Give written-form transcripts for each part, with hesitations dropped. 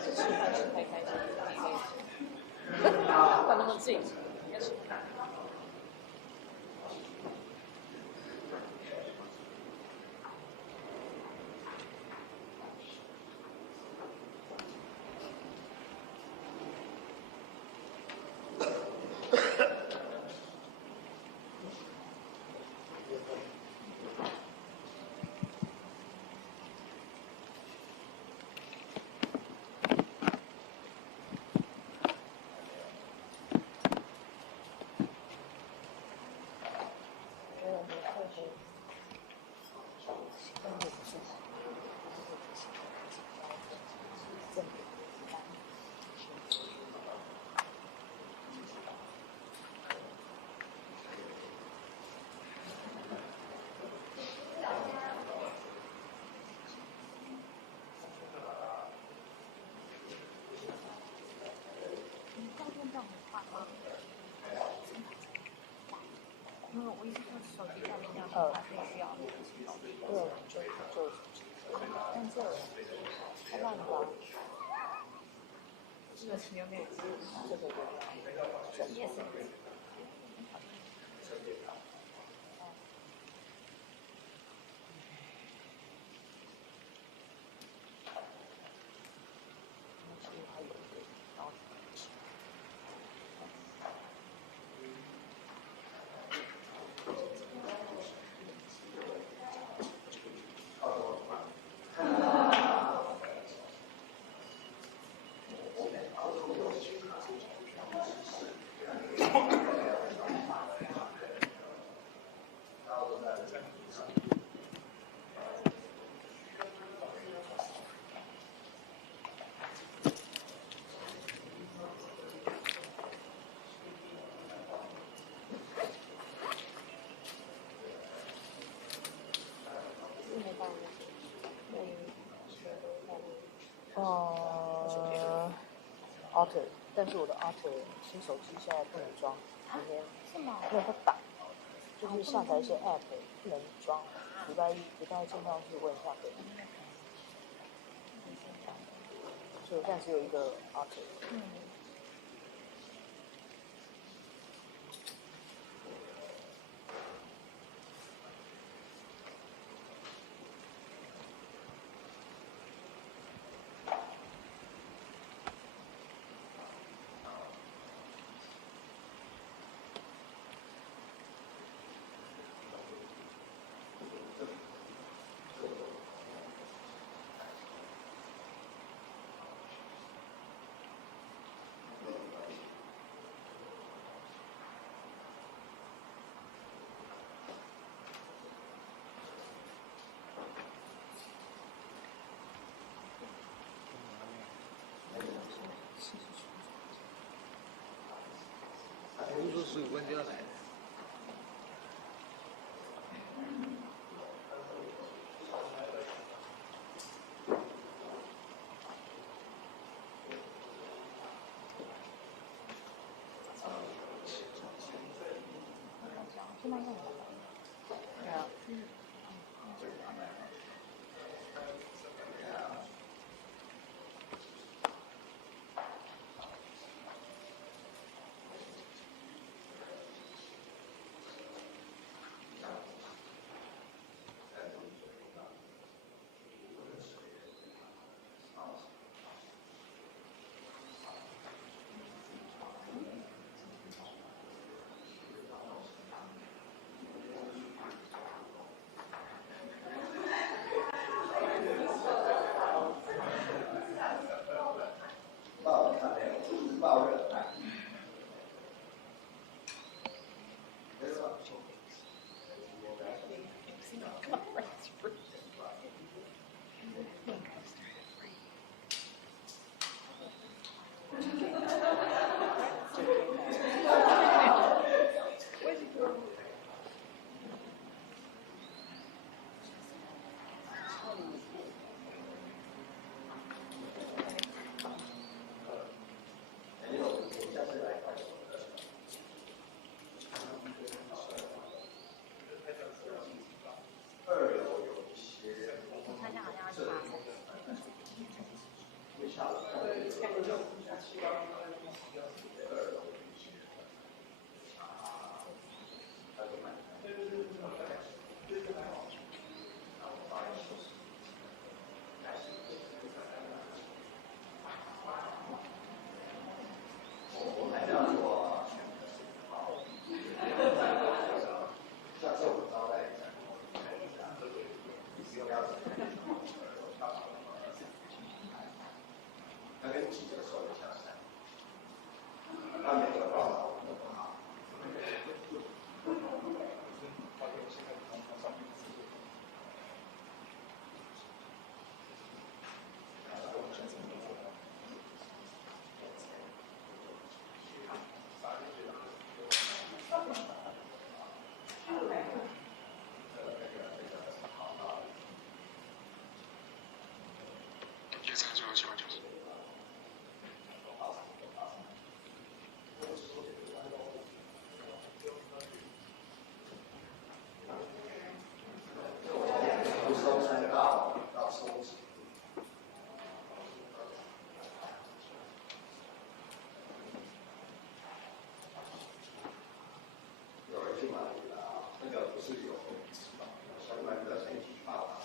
是吃饭吃太开心，管那么近。我意思说手机上面要它必须要对，就，但这太烂了吧？这个是有没有？这个这也是。Alter， 但是我的 Alter 新手机现在不能装，今天是吗？没有它打，就是下载一些 App 不能装，礼拜尽量去问一下可以。所以暂时有一个 Alter。不是说15分就要来。现在用的。对啊。收山到收集。有人去买了啊，那个不是有相关的媒体报道。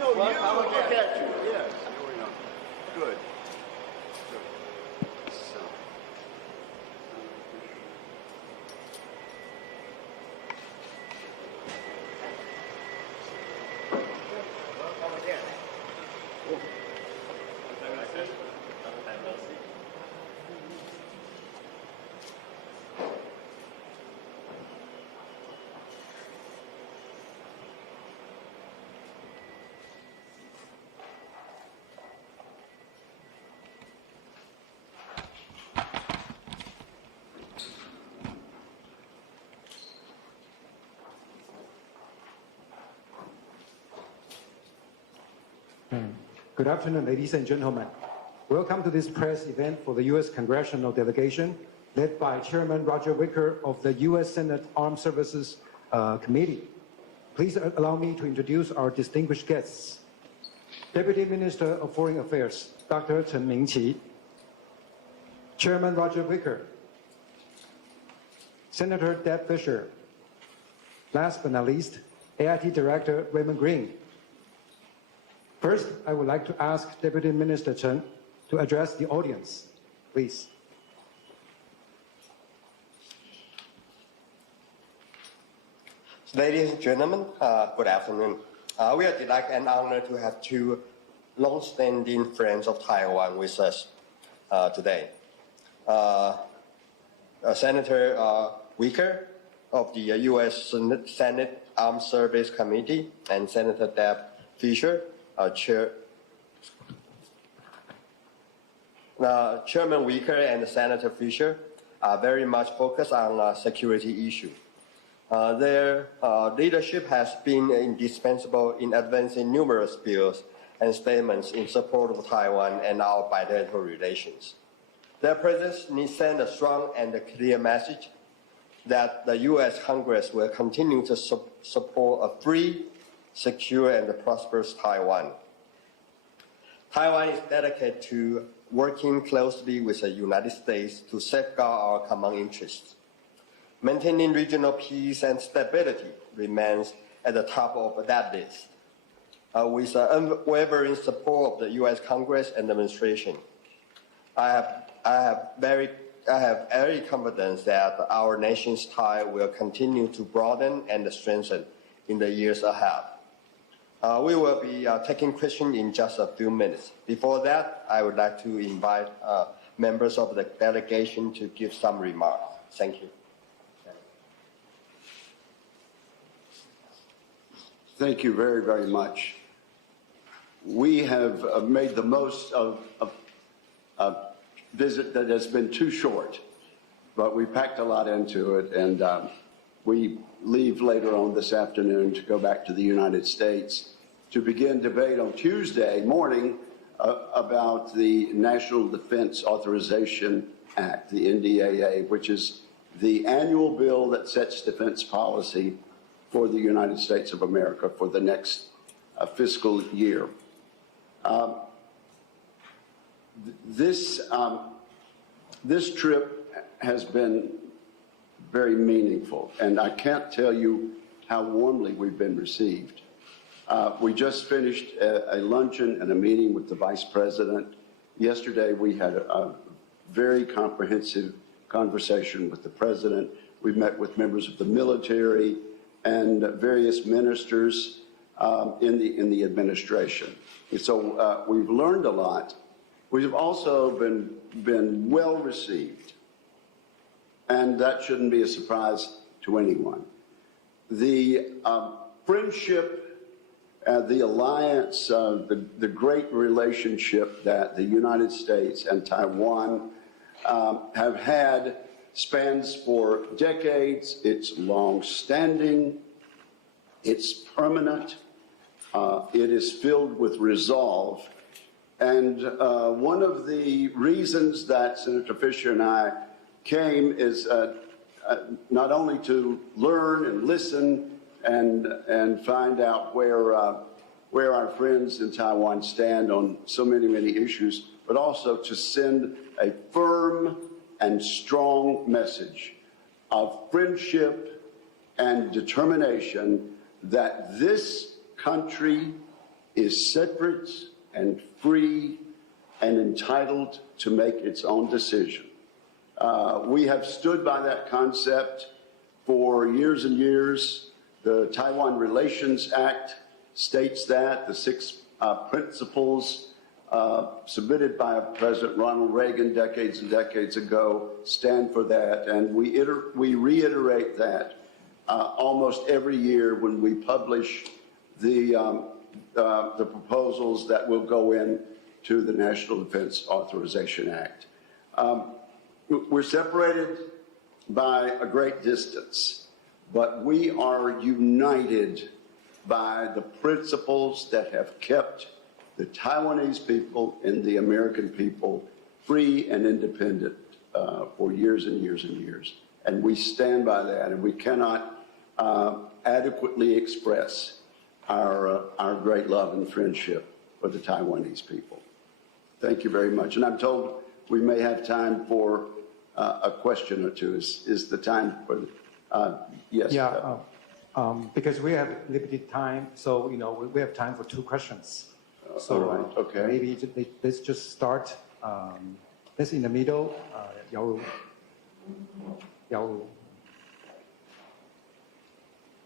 No, you. Look at you. Yes. Here we are. Good. So. Welcome again. Good afternoon, ladies and gentlemen. Welcome to this press event for the U.S. Congressional Delegation, led by Chairman Roger Wicker of the U.S. Senate Armed Services Committee. Please allow me to introduce our distinguished guests. Deputy Minister of Foreign Affairs, Dr. Chen Mingqi. Chairman Roger Wicker. Senator Deb Fisher. Last but not least, AIT Director Raymond Green. First, I would like to ask Deputy Minister Chen to address the audience. Please. Ladies and gentlemen, good afternoon. We are delighted and honored to have two long-standing friends of Taiwan with us today. Senator Wicker of the U.S. Senate Armed Service Committee and Senator Deb Fisher, Chairman Wicker and Senator Fisher are very much focused on security issues. Their leadership has been indispensable in advancing numerous bills and statements in support of Taiwan and our bilateral relations. Their presence sends a strong and clear message that the U.S. Congress will continue to support a free, secure, and prosperous Taiwan. Taiwan is dedicated to working closely with the United States to safeguard our common interests. Maintaining regional peace and stability remains at the top of that list. With the unwavering support of the U.S. Congress and administration, I have every confidence that our nation's tie will continue to broaden and strengthen in the years ahead. We will be taking questions in just a few minutes. Before that, I would like to invite members of the delegation to give some remarks. Thank you. Thank you very, very much. We have made the most of a visit that has been too short, but we packed a lot into it, and we leave later on this afternoon to go back to the United States to begin debate on Tuesday morning about the National Defense Authorization Act, the NDAA, which is the annual bill that sets defense policy for the United States of America for the next fiscal year. This trip has been very meaningful, and I can't tell you how warmly we've been received. We just finished a luncheon and a meeting with the Vice President. Yesterday, we had a very comprehensive conversation with the President. We met with members of the military and various ministers in the administration. And so we've learned a lot. We've also been well received, and that shouldn't be a surprise to anyone. The friendship, the alliance, the great relationship that the United States and Taiwan have had spans for decades. It's long-standing, it's permanent, it is filled with resolve. And one of the reasons that Senator Fisher and I came is not only to learn and listen and find out where our friends in Taiwan stand on so many issues, but also to send a firm and strong message of friendship and determination that this country is separate and free and entitled to make its own decision. We have stood by that concept for years and years. The Taiwan Relations Act states that. The 6 principles submitted by President Ronald Reagan decades and decades ago stand for that, and we reiterate that almost every year when we publish the proposals that will go in to the National Defense Authorization Act. We're separated by a great distance, but we are united by the principles that have kept the Taiwanese people and the American people free and independent for years and years and years. And we stand by that, and we cannot adequately express our great love and friendship for the Taiwanese people. Thank you very much. And I'm told we may have time for a question or two. Is the time for yes? Yeah, because we have limited time, so we have time for 2 questions. So right, okay. Maybe let's just start. Let's in the middle. Yao.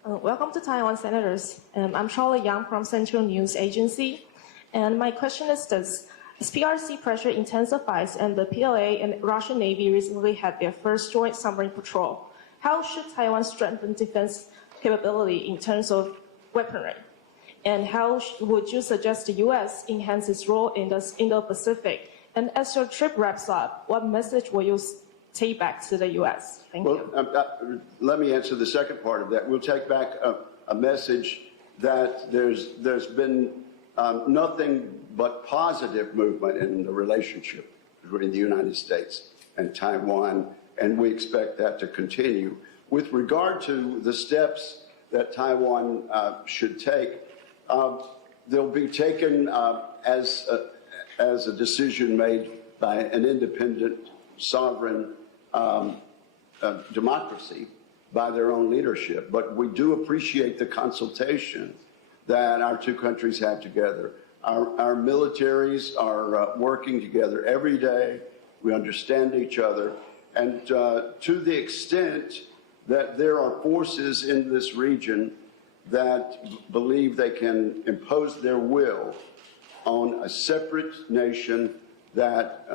Welcome to Taiwan, Senators. I'm Charlotte Yang from Central News Agency. And my question is this. As PRC pressure intensifies and the PLA and Russian Navy recently had their first joint submarine patrol, how should Taiwan strengthen defense capability in terms of weaponry? And how would you suggest the U.S. enhance its role in the Indo-Pacific? And as your trip wraps up, what message will you take back to the U.S.? Thank you. Let me answer the second part of that. We'll take back a message that there's been nothing but positive movement in the relationship between the United States and Taiwan, and we expect that to continue. With regard to the steps that Taiwan should take, they'll be taken as a decision made by an independent, sovereign democracy by their own leadership. But we do appreciate the consultation that our 2 countries have together. Our militaries are working together every day. We understand each other. And to the extent that there are forces in this region that believe they can impose their will on a separate nation that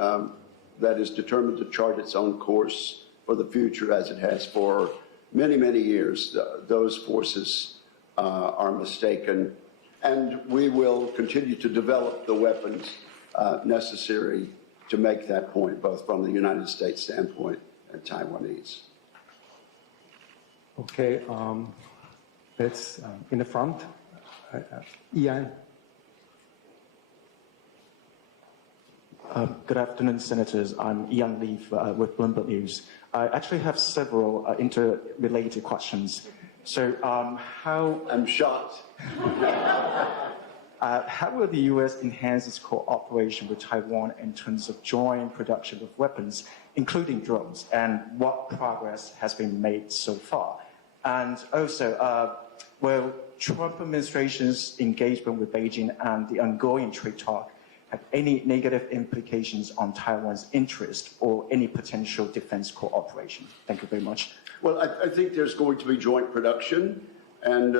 is determined to chart its own course for the future as it has for many, many years, those forces are mistaken. And we will continue to develop the weapons necessary to make that point, both from the United States standpoint and Taiwanese. Okay, let's in the front. Ian. Good afternoon, Senators. I'm Ian Lee with Bloomberg News. I actually have several interrelated questions. So, I'm shocked. How will the U.S. enhance its cooperation with Taiwan in terms of joint production of weapons, including drones, and what progress has been made so far? And also, will Trump administration's engagement with Beijing and the ongoing trade talk have any negative implications on Taiwan's interest or any potential defense cooperation? Thank you very much. Well, I think there's going to be joint production and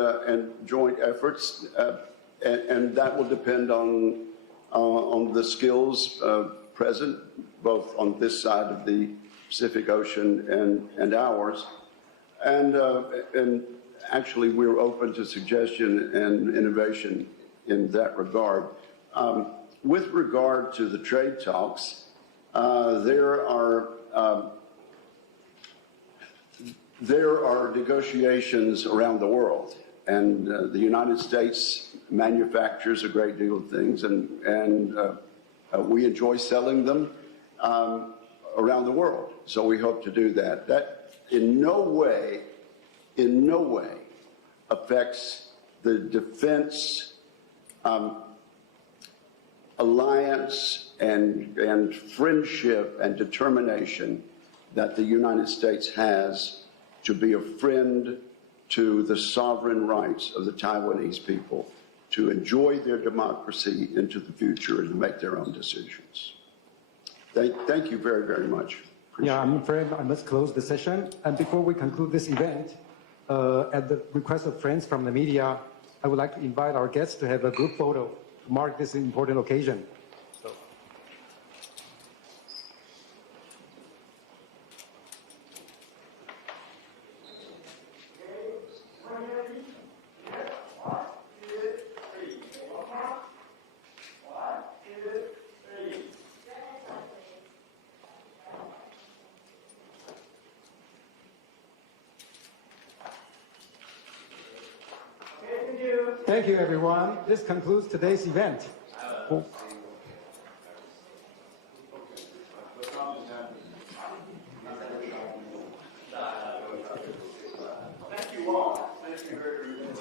joint efforts, and that will depend on the skills present both on this side of the Pacific Ocean and ours. And actually, we're open to suggestion and innovation in that regard. With regard to the trade talks, there are negotiations around the world, and the United States manufactures a great deal of things, and we enjoy selling them around the world. So we hope to do that. That in no way affects the defense alliance and friendship and determination that the United States has to be a friend to the sovereign rights of the Taiwanese people. to enjoy their democracy into the future and to make their own decisions. Thank you very, very much. Yeah, I'm afraid I must close the session. And before we conclude this event, at the request of friends from the media, I would like to invite our guests to have a group photo to mark this important occasion. Thank you, everyone. This concludes today's event. Thank you all. Thank you very much.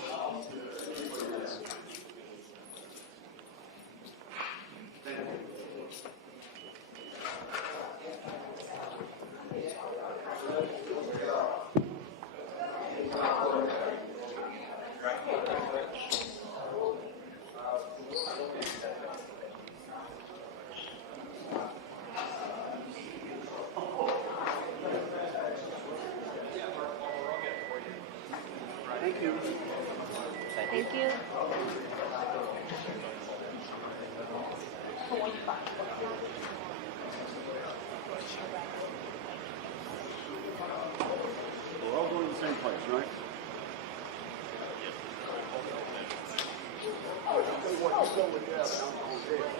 Thank you. Thank you. We're all going to the same place, right? I'll go with you.